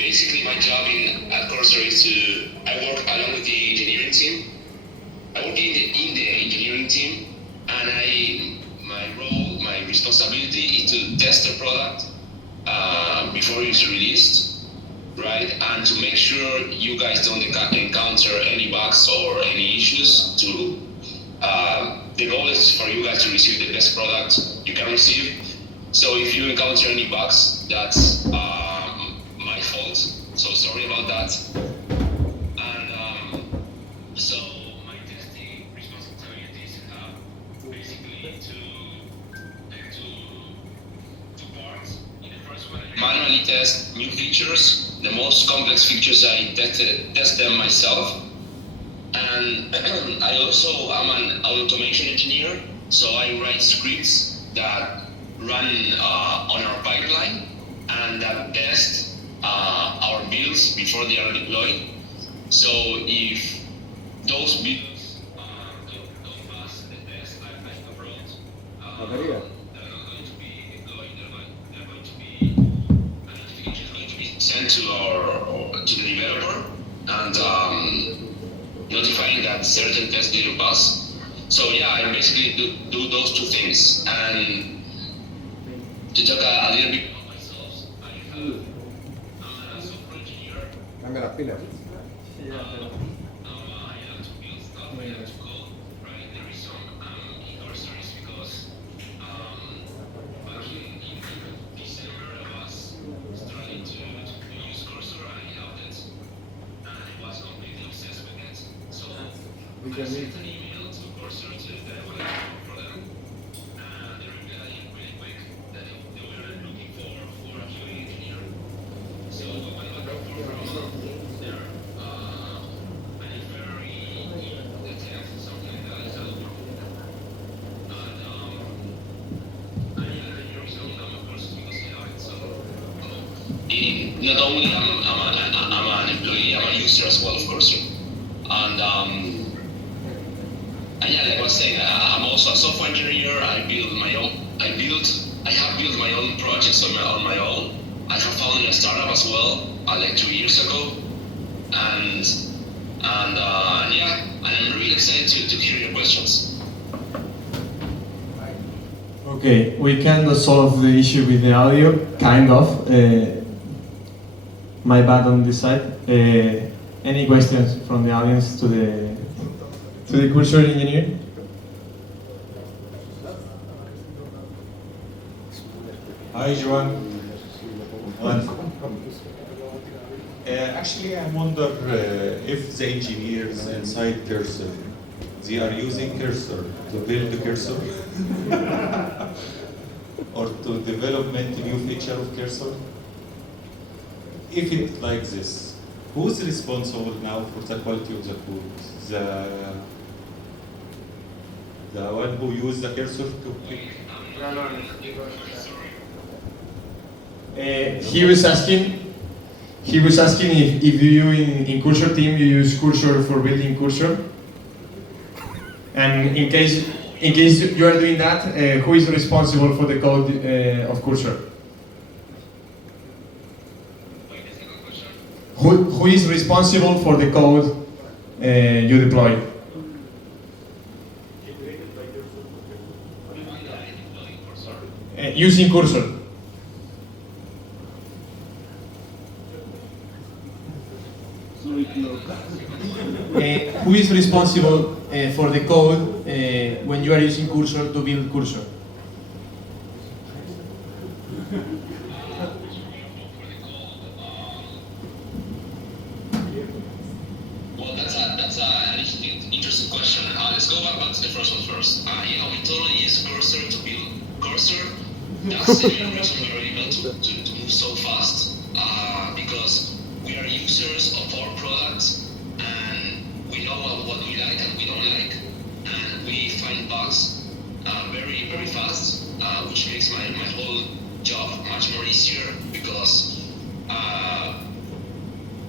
basically my job at Cursor is I work along with the engineering team. I work in the engineering team, and my role, my responsibility is to test the product before it's released, right? And to make sure you guys don't encounter any bugs or any issues. The goal is for you guys to receive the best product you can receive. So if you encounter any bugs, that's my fault. So sorry about that. And so my testing responsibilities have basically two parts. In the first one, I manually test new features. The most complex features I test them myself. And I also am an automation engineer, so I write scripts that run on our pipeline and that test our builds before they are deployed. So if those builds don't pass the test I wrote, they're going to be deployed. They're going to be a notification is going to be sent to the developer and notifying that certain tests didn't pass. So yeah, I basically do those two things. And to talk a little bit about myself, I'm a software engineer. I like to build stuff, I like to code, right? The reason I'm in Cursor is because back in December I was starting to use Cursor and I loved it. And I was completely obsessed with it. So I sent an email to Cursor to develop for them. And they replied really quick that they were looking for a QA engineer. So I went back from there. And it's very intense, something like that. So, and the reason I'm a Cursor is because I love it. So not only I'm an employee, I'm a user as well of Cursor. And yeah, like I was saying, I'm also a software engineer. I have built my own projects on my own. I have founded a startup as well, like 2 years ago. And yeah, and I'm really excited to hear your questions. Okay, we kind of solved the issue with the audio, kind of. My bad on this side. Any questions from the audience to the Cursor engineer? Hi, Juan. Actually, I wonder if the engineers inside Cursor, they are using Cursor to build the Cursor or to development new feature of Cursor. If it's like this, who's responsible now for the quality of the code? The one who used the Cursor to pick? He was asking if you in Cursor team you use Cursor for building Cursor, and in case you are doing that, who is responsible for the code of Cursor? Who is responsible for the code you deploy? Using Cursor. Who is responsible for the code when you are using Cursor to build Cursor? Well, that's an interesting question. Let's go back to the first one first. Yeah, we totally use Cursor to build Cursor. That's the main reason we are able to move so fast, because we are users of our products and we know what we like and we don't like, and we find bugs very, very fast, which makes my whole job much more easier because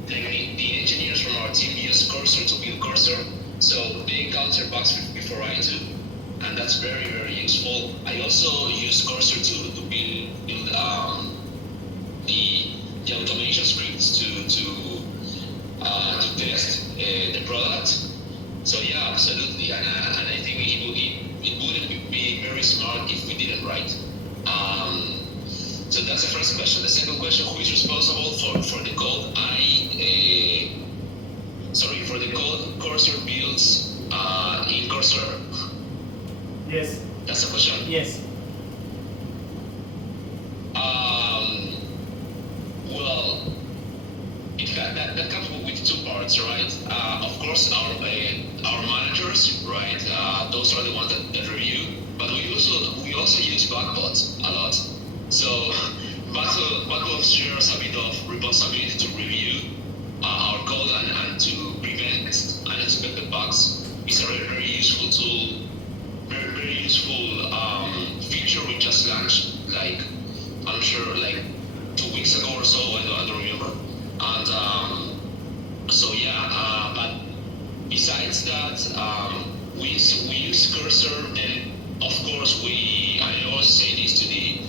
the engineers from our team use Cursor to build Cursor, so they encounter bugs before I do, and that's very, very useful. I also use Cursor to build the automation scripts to test the product. So yeah, absolutely, and I think it wouldn't be very smart if we didn't, right? So that's the first question. The second question: who is responsible for the code? For the code Cursor builds in Cursor. Yes. That's the question. Yes. Well, that comes with two parts, right? Of course, our managers, right? Those are the ones that review. But we also use Backbot a lot. So Backbot shares a bit of responsibility to review our code and to prevent unexpected bugs. It's a very useful tool, very useful feature we just launched. Like I'm sure, like 2 weeks ago or so. I don't remember. And so yeah, but besides that, we use Cursor, and of course I always say this to the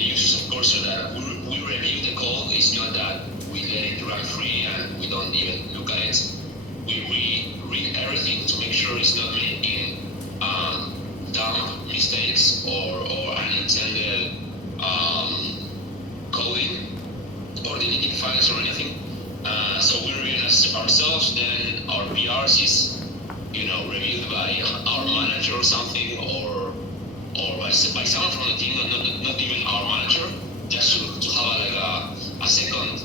users of Cursor, that we review the code. It's not that we let it run free and we don't even look at it. We read everything to make sure it's not making dumb mistakes or unintended coding or deleting files or anything. So we review it ourselves. Then our PRs is, reviewed by our manager or something, or by someone from the team, not even our manager, just to have a second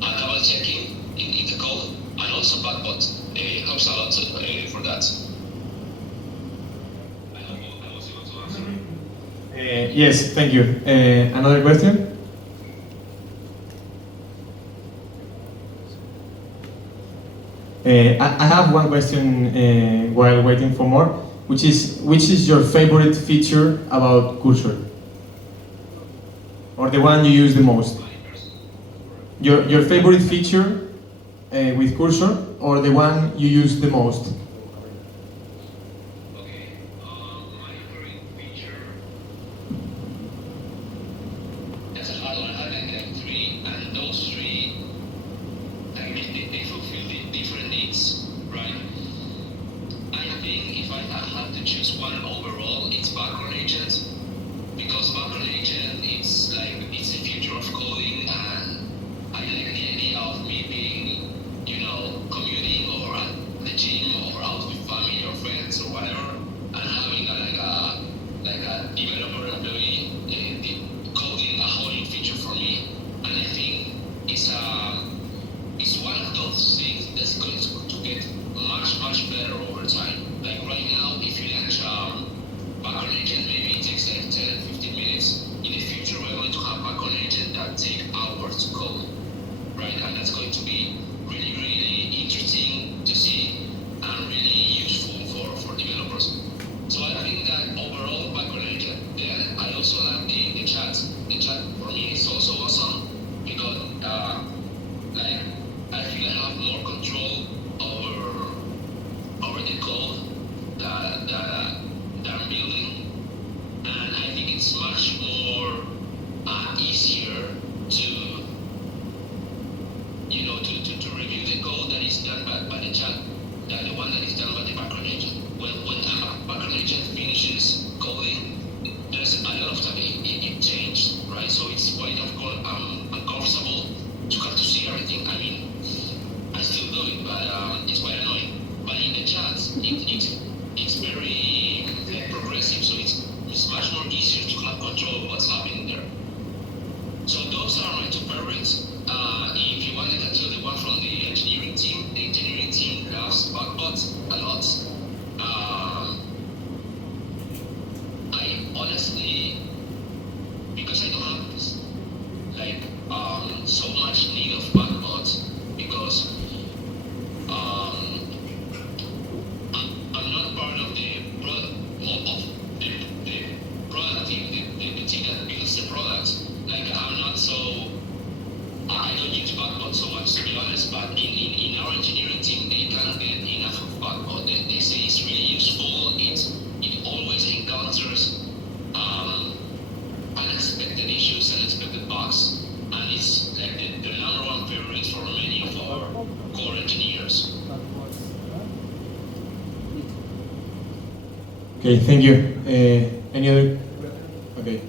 double checking in the code. And also Backbot helps a lot for that. I was able to answer. Yes, thank you. Another question? I have one question while waiting for more, which is your favorite feature about Cursor? Or the one you use the most? Your favorite feature with Cursor, or the one you use the most? Okay, my favorite feature, that's a hard one. I think there are three, and those three, they fulfill the different needs, right? I think if I had to choose one overall, it's background agent, because background agent it's the future of coding, and I like the idea of me being, commuting or at the gym or out with family or friends or whatever, and having a developer employee coding a whole new feature for me. And I think it's one of those things that's going to get much better over time. Like right now, if you launch background agent, maybe it takes like 10-15 minutes. In the future, we're going to have background agent that take hours to code, right? And that's going to be really interesting to see and really useful for developers. So I think that overall background agent. Then I also like the chat. The chat for me is also awesome because I feel I have more control over the code that I'm building, and I think it's much more easier to review the code that is done by the chat than the one that is done by the background agent. When a background agent finishes coding, there's a lot of time it changed, right? So it's quite uncomfortable to have to see everything. I mean, I still do it, but it's quite annoying. But in the chat, it's very progressive, so it's much more easier to have control of what's happening there. So those are my two favorites. If you wanted to tell the one from the engineering team loves Backbot a lot. I honestly, because I don't have so much need of Backbot, because I'm not part of the product team, the team that builds the product. I'm not so. I don't use Backbot so much, to be honest, but in our engineering team, they can't get enough of Backbot. They say it's really useful. It always encounters unexpected issues, unexpected bugs, and it's Okay, thank you. Any other? Okay.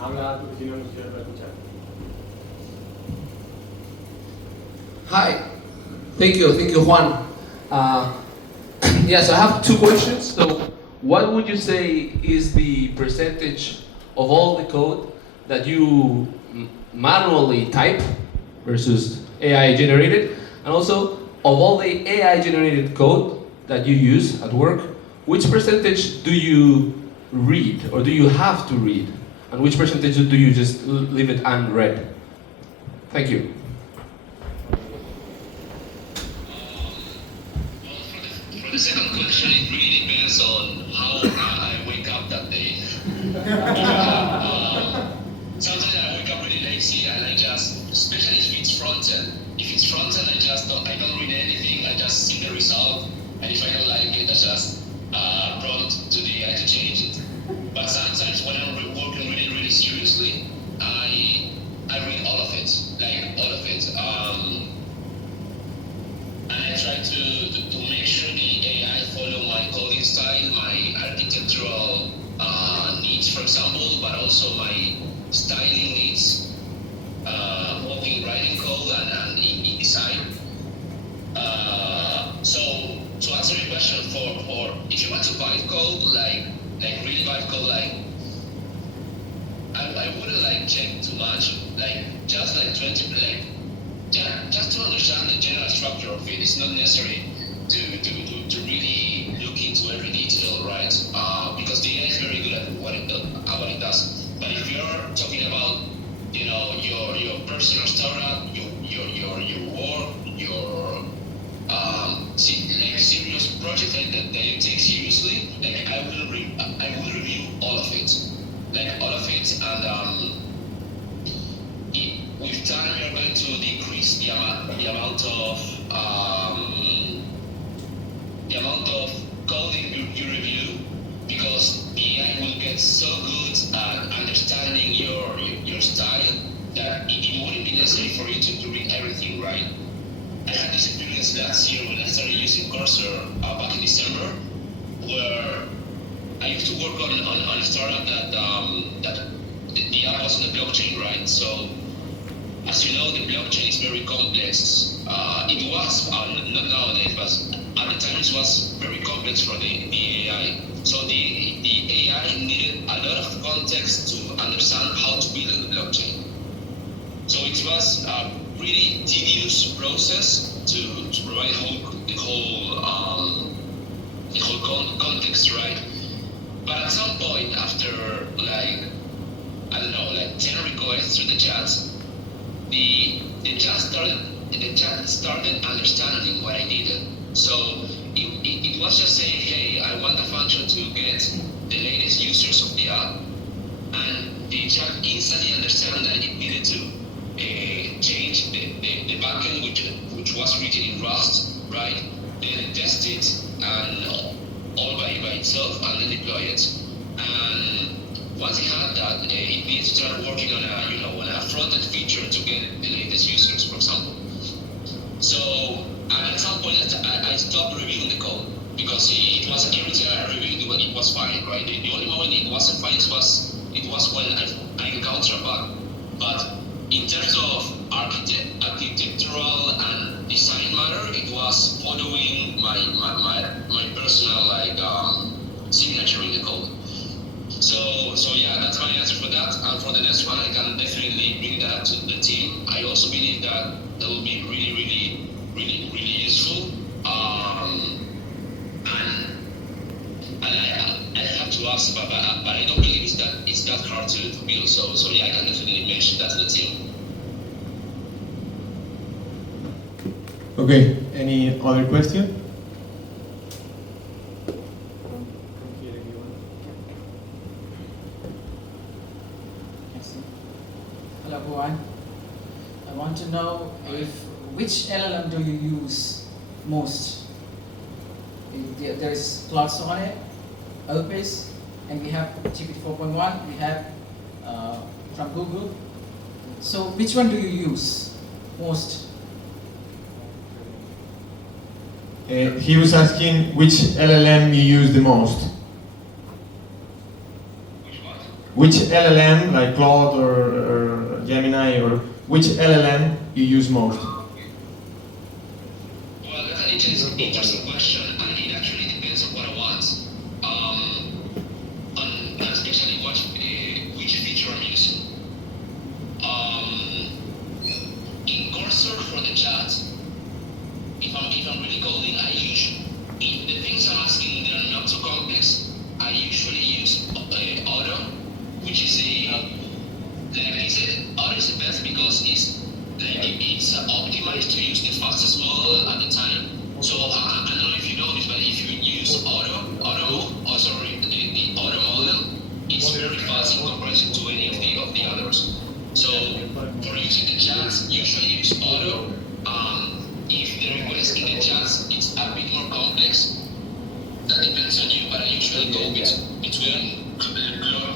Habla porque si no, no se va a escuchar. Hi, thank you, Juan. Yes, I have two questions. So, what would you say is the percentage of all the code that you manually type versus AI generated? And also, of all the AI generated code that you use at work, which percentage do you read or do you have to read? And which percentage do you just leave it unread? Thank you. For the second question, it really depends on how I wake up that day. Sometimes I wake up really lazy and I just, especially if it's front end. If it's front end, I don't read anything. I just see the result, and if I don't like it, I just prompt to the AI to change it. But sometimes when I'm working really seriously, I read all of it, like all of it. And I try to make sure the AI follow my coding style, my architectural needs, for example, but also my styling needs, both in writing code and in design. So to answer your question, for if you want to vibe code, like really vibe code, like I wouldn't like check too much, like just like 20, like just to understand the general structure of it. It's not necessary to really look into every detail, right? Because the AI is very good at what it does. But if you're talking about, you know, your personal startup, your work, your like serious project that you take seriously, like I will review all of it, like all of it, and with time we are going to decrease the amount of coding you review, because the AI will get so good at understanding your style that it wouldn't be necessary for you to read everything, right? I had this experience last year when I started using Cursor back in December, where I used to work on a startup that the app was on the blockchain, right? So as you know, the blockchain is very complex. It was, not nowadays, but at the time it was very complex for the AI. So the AI needed a lot of context to understand how to build the blockchain. So it was a really tedious process to provide the whole context, right? But at some point, after like, I don't know, like 10 requests through the chat, the chat started understanding what I needed. So it was just saying, hey, I want a function to get the latest users of the app, and the chat instantly understand that it needed to change the backend which was written in Rust, right? Then test it and all by itself, and then deploy it. And once it had that, it needs to start working on a front-end feature to get the latest users, for example. So at some point I stopped reviewing the code, because it was every time I reviewed it was fine, right? The only moment it wasn't fine was when I encountered a bug. But in terms of architectural and design matter, it was following my personal signature in the code. So yeah, that's my answer for that. And for the next one, I can definitely bring that up to the team. I also believe that will be really useful. And I have to ask, but I don't believe it's that hard to build. So yeah, I can definitely mention that to the team. Okay, any other question? Hello, Juan. I want to know which LLM do you use most? There's Cursor on it, Opus, and we have GPT 4.1. We have from Google. So which one do you use most? He was asking which LLM you use the most. Which one? Which LLM, like Claude or Gemini, or which LLM you use most? Well, that's an interesting question, and it actually depends on what I want. And especially which feature I'm using. In Cursor for the chat, if I'm really coding, if the things I'm asking they're not too complex, I usually use Auto, which is Auto is the best because it's optimized to use the fastest model at the time. So I don't know if you know this, but if you use the auto model, it's very fast in comparison to any of the others. So for using the chats, usually use Auto. If the request in the chats it's a bit more complex, that depends on you, but I usually go between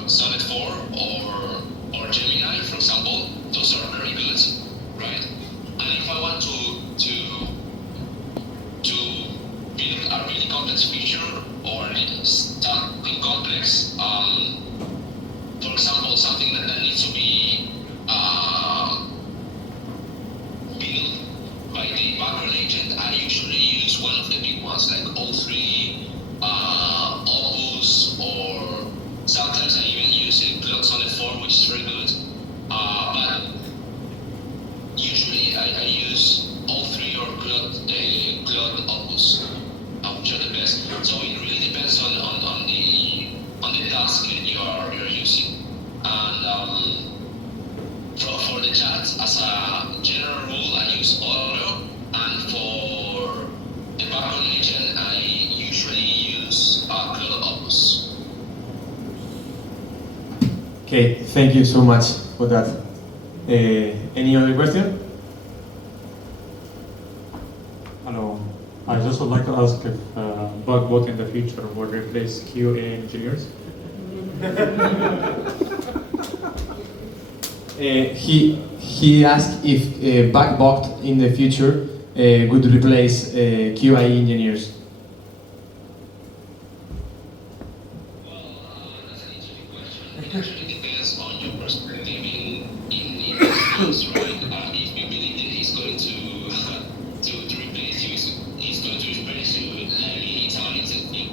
Sonnet 4 or Gemini, for example. Those are very good, right? And if I want to build a really complex feature or something complex, for example, something that needs to be built by the background agent, I usually use one of the big ones like O3, Opus, or sometimes I even use Cloud Sonnet 4, which is very good. But usually I use O3 or Cloud Opus, which are the best. So it really depends on the task you're using. And for the chat, as a general rule, I use Auto, and for the background agent, I usually use Cloud Opus. Okay, thank you so much for that. Any other question? Hello. I just would like to ask if Bugbot in the future would replace QA engineers. He asked if Bugbot in the future would replace QA engineers. That's an interesting question. It actually depends on your perspective in this, right? If you believe that he's going to replace you, he's going to replace you. It's an amazing thing.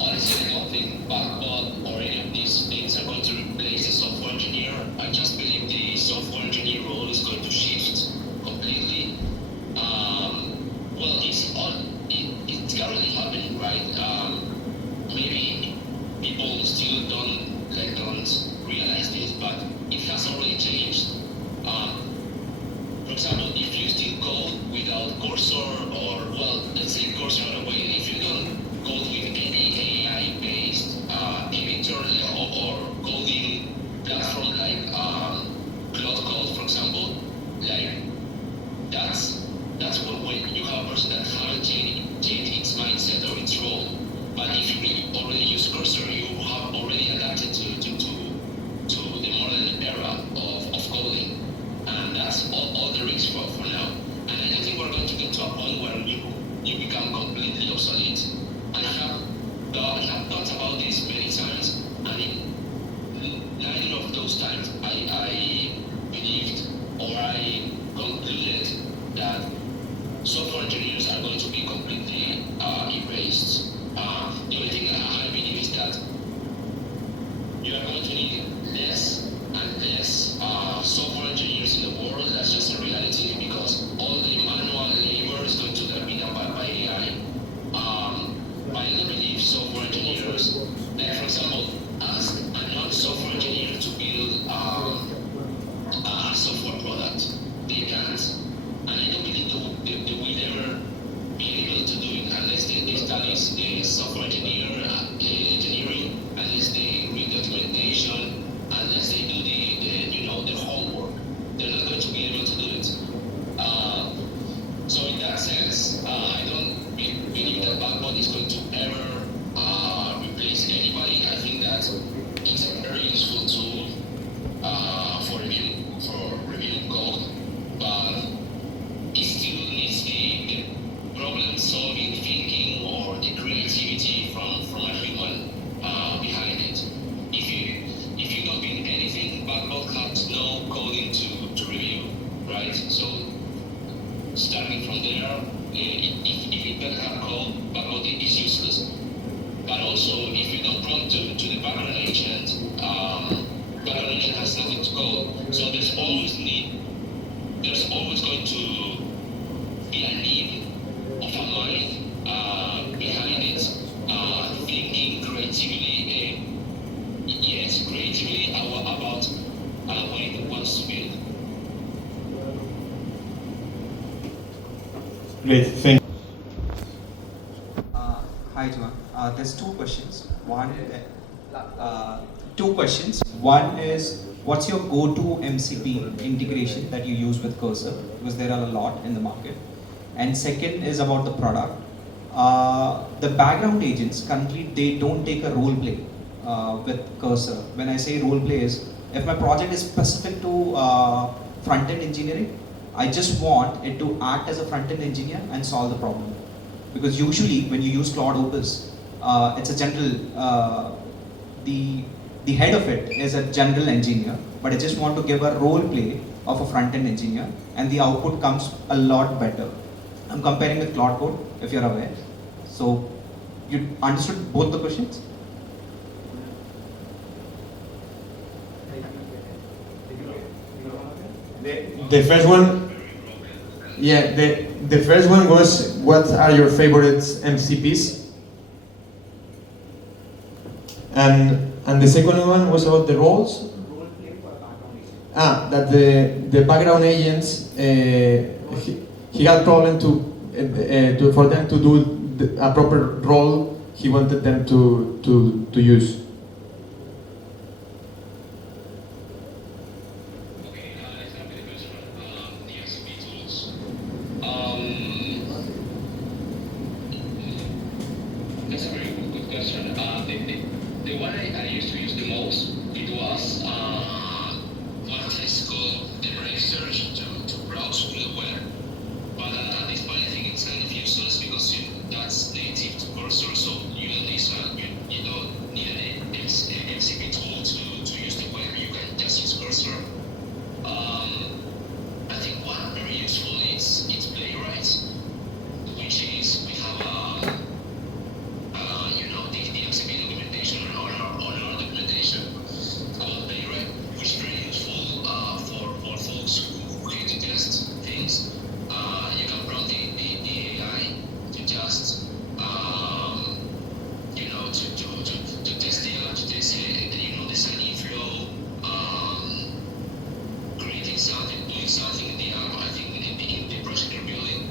Honestly, I don't think Bugbot or any of these things are going to replace the software engineer. I just believe the software engineer role is going to shift completely. Well, it's currently happening, right? Maybe people still don't realize this, but it has already changed. For example, if you still code without Cursor, or let's say Cursor in a way, if you don't code with any AI-based editor or coding platform like Cloud Code, for example, like that's when you have a person that hasn't changed its mindset or its role. But if you already use Cursor, you have already adapted to the modern era of coding, and that's all there is for now. And I don't think we're going to get to a point where you become completely obsolete. And I have thought about this many times, and in neither of those times I believed or I concluded that software engineers are going to be completely erased. The only thing that I believe is that right? So starting from there, if it doesn't have code, backloading is useless. But also, if you don't prompt to the background agent has nothing to code. So there's always going to be a need of a mind behind it, thinking creatively, creatively about what it wants to build. Great, thank you. Hi, Juan. There's two questions. Two questions. One is, what's your go-to MCP integration that you use with Cursor? Because there are a lot in the market. And second is about the product. The background agents currently, they don't take a role play with Cursor. When I say role play is, if my project is specific to front-end engineering, I just want it to act as a front-end engineer and solve the problem. Because usually when you use Claude Opus, it's a general, the head of it is a general engineer, but I just want to give a role play of a front-end engineer, and the output comes a lot better. I'm comparing with Claude Code, if you're aware. So, you understood both the questions? The first one, yeah, the first one was, what are your favorite MCPs? And the second one was about the roles? That the background agents, he had problem for them to do a proper role he wanted them to use. That's a very good question. The one I used to use the most, it was what is called the brave search to browse through the web. But at this point, I think it's kind of useless because that's native to Cursor, so you don't need an MCP tool to use the web. You can just use Cursor. I think one very useful is Playwright, which is we have the MCP documentation on our documentation about Playwright, which is very useful for folks who need to test things. You can prompt the AI to just to test the design inflow, creating something, doing something in the app. I think in the project you're building.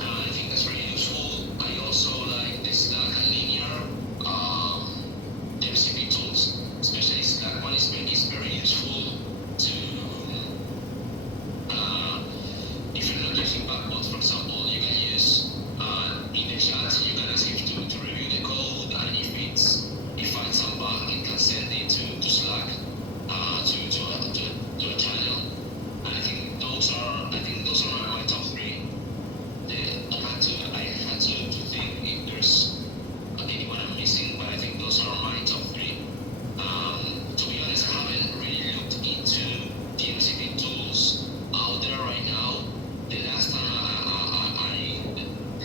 I think that's very useful. I also like the Slack and Linear MCP tools, especially Slack one is very useful to if you're not using backbots, for example, you can use in the chat, you can ask it to review the code, and if it finds some bug, it can send it to Slack to a channel. And I think those are my top three. I had to think if there's anyone I'm missing, but I think those are my top three. To be honest, I haven't really looked into the MCP tools out there right now. The last time I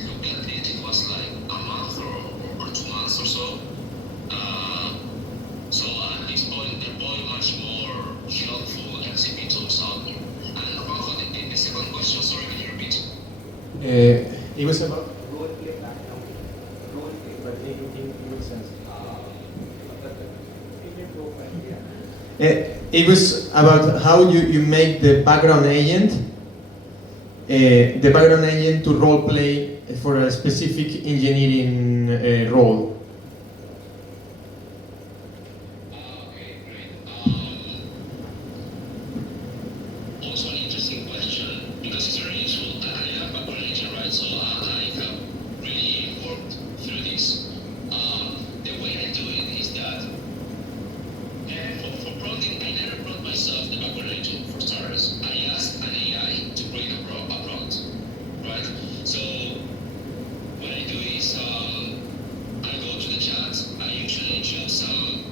looked at it was like a month or 2 months or so. So at this point, there are probably much more helpful MCP tools out there. And about the second question, sorry, can you repeat? It was about Role play background. Role play, but in good sense. it was about how you make the background agent to role play for a specific engineering role. Okay, great. Also an interesting question because it's very useful. I have background agent, right? So I have really worked through this. The way I do it is that for prompting, I never prompt myself the background agent for starters. I ask an AI to create a prompt, right? So what I do is I go to the chat. I usually choose some,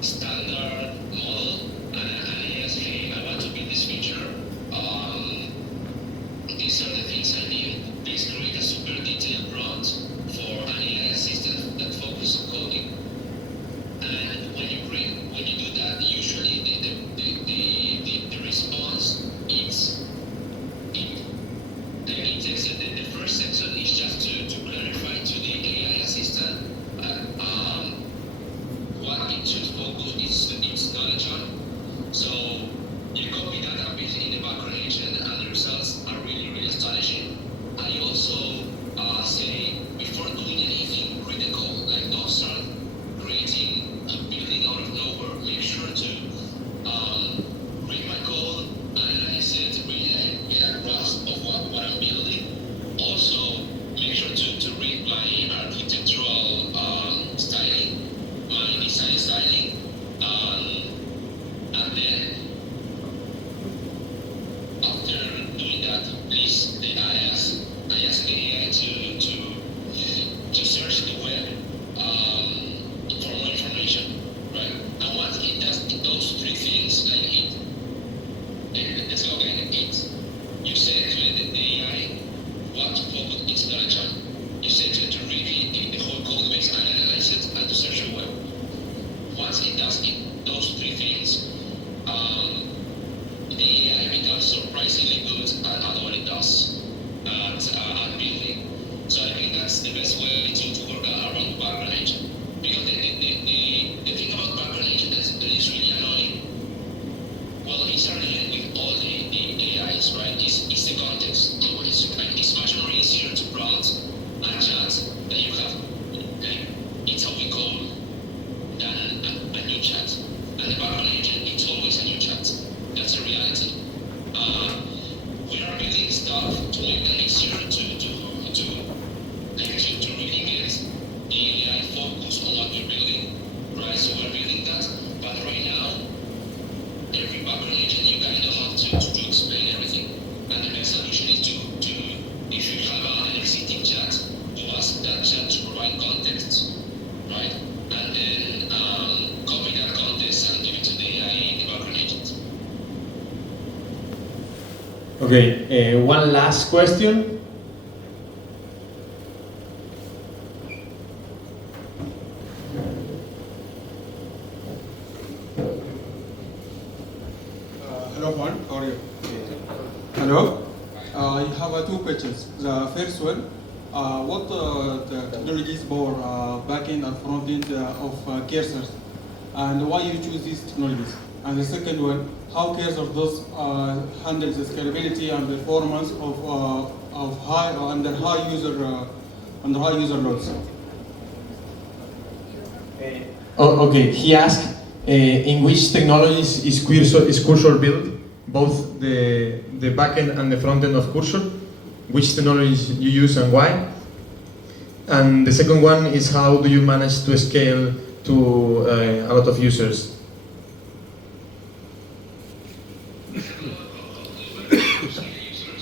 standard model, and I ask, hey, I want to build this feature. And then after doing that, please, I ask the AI to search the web for more information, right? And once it does those three things, like let's go again. You say to the AI what code it's gonna jump. You say to read the whole code base and analyze it and to search the web. Once it does those three things, the AI becomes surprisingly good at what it does at building. So I think that's the best way to work around background agent. Because the thing about background agent that is really annoying, well, it's starting with all the AIs, right? It's the context. So it's much more easier to prompt a chat that you have, like, it's how we call than a new chat. And the background agent, it's always a new chat. That's a reality. We are building stuff to make that easier to really get the AI focus on what we're building, right? So we're building that, but right now, every background agent you kind of have to explain everything. And the best solution is to if you have an existing chat, to ask that chat to provide context, right? And then copy that context and give it to the AI, the background agent. Okay, one last question. Hello, Juan. How are you? Hello. I have two questions. The first one, what the technologies for backend and frontend of Cursor, and why you choose these technologies? And the second one, how Cursor does handle the scalability and performance of under high user loads? Okay, he asked in which technologies is Cursor built, both the backend and the frontend of Cursor, which technologies you use and why. And the second one is how do you manage to scale to a lot of users?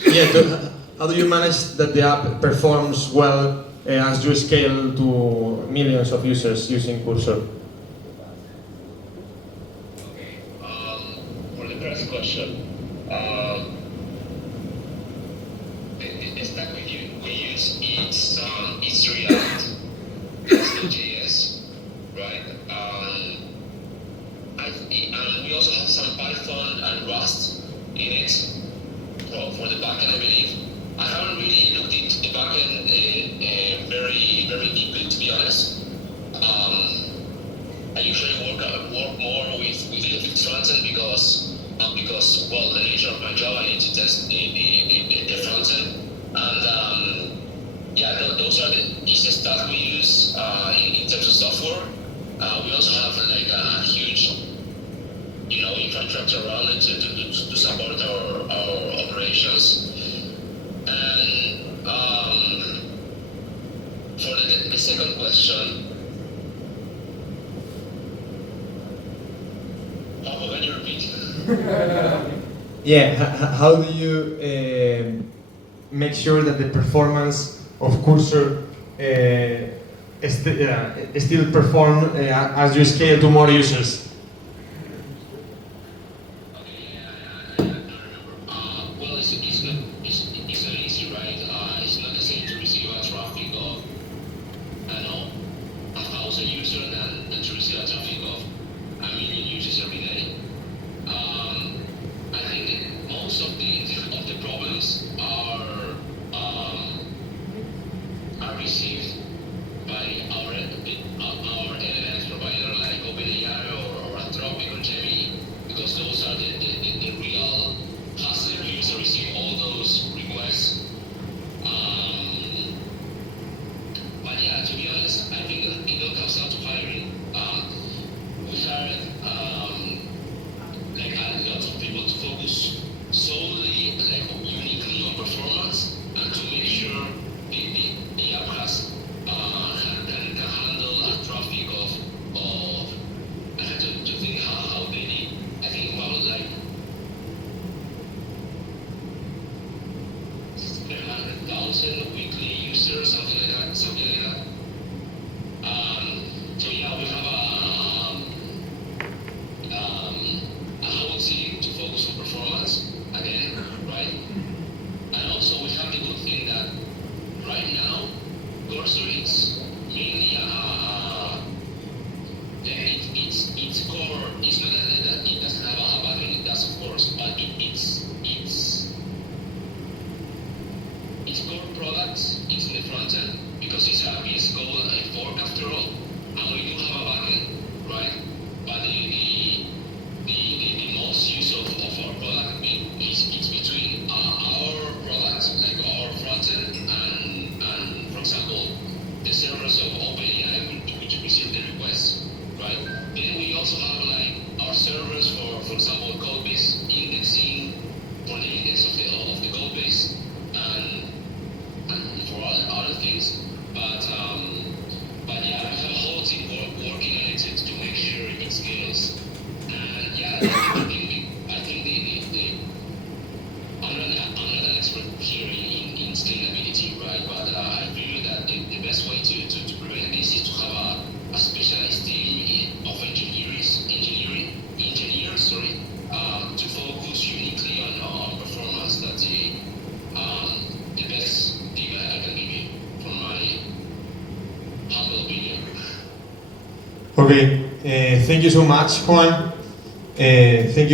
Yeah, how do you manage that the app performs well as you scale to millions of users using Cursor? For the first question, the stack we use it's React, JS, right? And we also have some Python and Rust in it for the backend, I believe. I haven't really looked into the backend very deeply, to be honest. I usually work more with the frontend because well, the nature of my job, I need to test the frontend, and yeah, those are the easiest stuff we use in terms of software. We also have like a huge, infrastructure around it to support our operations. And for the second question, how can you repeat? Yeah, how do you make sure that the performance of Cursor still perform as you scale to more users? Well, it's not easy, right? It's not the same to receive a traffic of, 1,000 users than to receive a traffic of a million users every day. I think that most of the problems are received by our LLMs provider like OpenAI or Anthropic or Gemini, because those are the real customers that receive all those 1,000 weekly users, something like that. So yeah, we have a whole team to focus on performance again, right? And also we have the good thing that right now, Cursor is mainly its core is not that it doesn't have a backend, it does of course, but its core product is in the front end because it's a VS Code and fork after all, and we do have a backend, right? But the most use of our product is between our products, like our front end, and for example, the servers of OpenAI which receive the requests, right? Then we also have like our servers for example, code base indexing for the index of the code base and for other things. But yeah, we have a whole team working on it to make sure it scales. And yeah, I think I'm not an expert here in scalability, right? But I feel that the best way to prevent this is to have a specialized team of engineers, to focus uniquely on performance. That's the best tip I can give you from my humble opinion. Okay, thank you so much, Juan. Thank you.